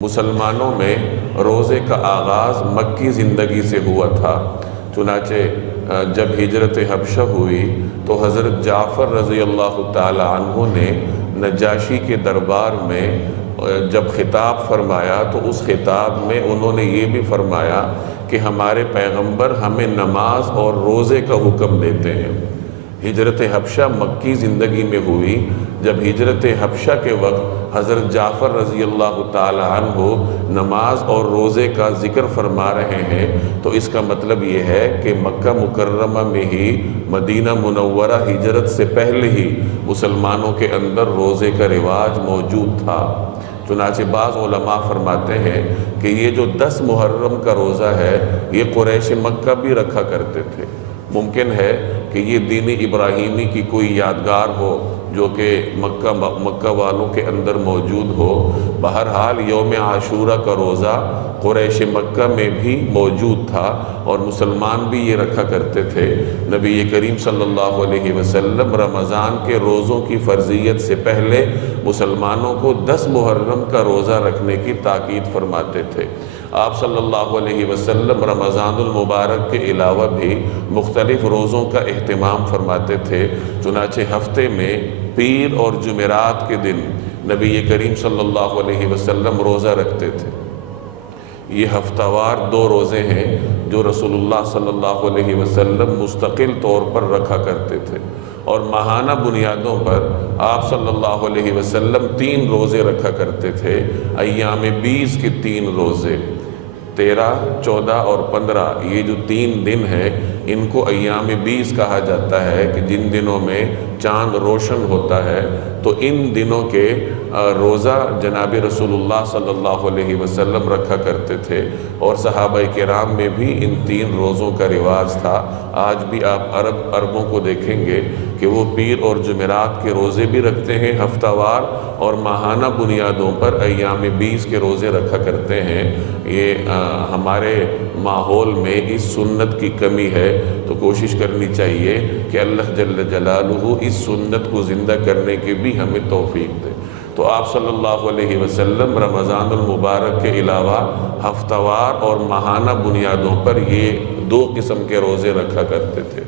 مسلمانوں میں روزے کا آغاز مکی زندگی سے ہوا تھا۔ چنانچہ جب ہجرت حبشہ ہوئی تو حضرت جعفر رضی اللہ تعالی عنہ نے نجاشی کے دربار میں جب خطاب فرمایا تو اس خطاب میں انہوں نے یہ بھی فرمایا کہ ہمارے پیغمبر ہمیں نماز اور روزے کا حکم دیتے ہیں۔ ہجرت حبشہ مکی زندگی میں ہوئی۔ جب ہجرت حبشہ کے وقت حضرت جعفر رضی اللہ تعالی عنہ نماز اور روزے کا ذکر فرما رہے ہیں تو اس کا مطلب یہ ہے کہ مکہ مکرمہ میں ہی مدینہ منورہ ہجرت سے پہلے ہی مسلمانوں کے اندر روزے کا رواج موجود تھا۔ چنانچہ بعض علماء فرماتے ہیں کہ یہ جو 10 محرم کا روزہ ہے یہ قریش مکہ بھی رکھا کرتے تھے۔ ممکن ہے کہ یہ دین ابراہیمی کی کوئی یادگار ہو جو کہ مکہ والوں کے اندر موجود ہو۔ بہرحال یوم عاشورہ کا روزہ قریش مکہ میں بھی موجود تھا اور مسلمان بھی یہ رکھا کرتے تھے۔ نبی کریم صلی اللہ علیہ وسلم رمضان کے روزوں کی فرضیت سے پہلے مسلمانوں کو 10 محرم کا روزہ رکھنے کی تاکید فرماتے تھے۔ آپ صلی اللہ علیہ وسلم رمضان المبارک کے علاوہ بھی مختلف روزوں کا اہتمام فرماتے تھے۔ چنانچہ ہفتے میں پیر اور جمعرات کے دن نبی کریم صلی اللہ علیہ وسلم روزہ رکھتے تھے۔ یہ ہفتہ وار 2 روزے ہیں جو رسول اللہ صلی اللہ علیہ وسلم مستقل طور پر رکھا کرتے تھے، اور ماہانہ بنیادوں پر آپ صلی اللہ علیہ وسلم 3 روزے رکھا کرتے تھے۔ ایام 20 کے 3 روزے، 13، 14 اور 15، یہ جو 3 دن ہیں ان کو ایام 20 کہا جاتا ہے کہ جن دنوں میں چاند روشن ہوتا ہے۔ تو ان دنوں کے روزہ جناب رسول اللہ صلی اللہ علیہ وسلم رکھا کرتے تھے، اور صحابہ کرام میں بھی ان 3 روزوں کا رواج تھا۔ آج بھی آپ عربوں کو دیکھیں گے کہ وہ پیر اور جمعرات کے روزے بھی رکھتے ہیں ہفتہ وار، اور ماہانہ بنیادوں پر ایام 20 کے روزے رکھا کرتے ہیں۔ یہ ہمارے ماحول میں اس سنت کی کمی ہے، تو کوشش کرنی چاہیے کہ اللہ جل جلالہ اس سنت کو زندہ کرنے کی بھی ہمیں توفیق دے۔ تو آپ صلی اللہ علیہ وسلم رمضان المبارک کے علاوہ ہفتہ وار اور ماہانہ بنیادوں پر یہ 2 قسم کے روزے رکھا کرتے تھے۔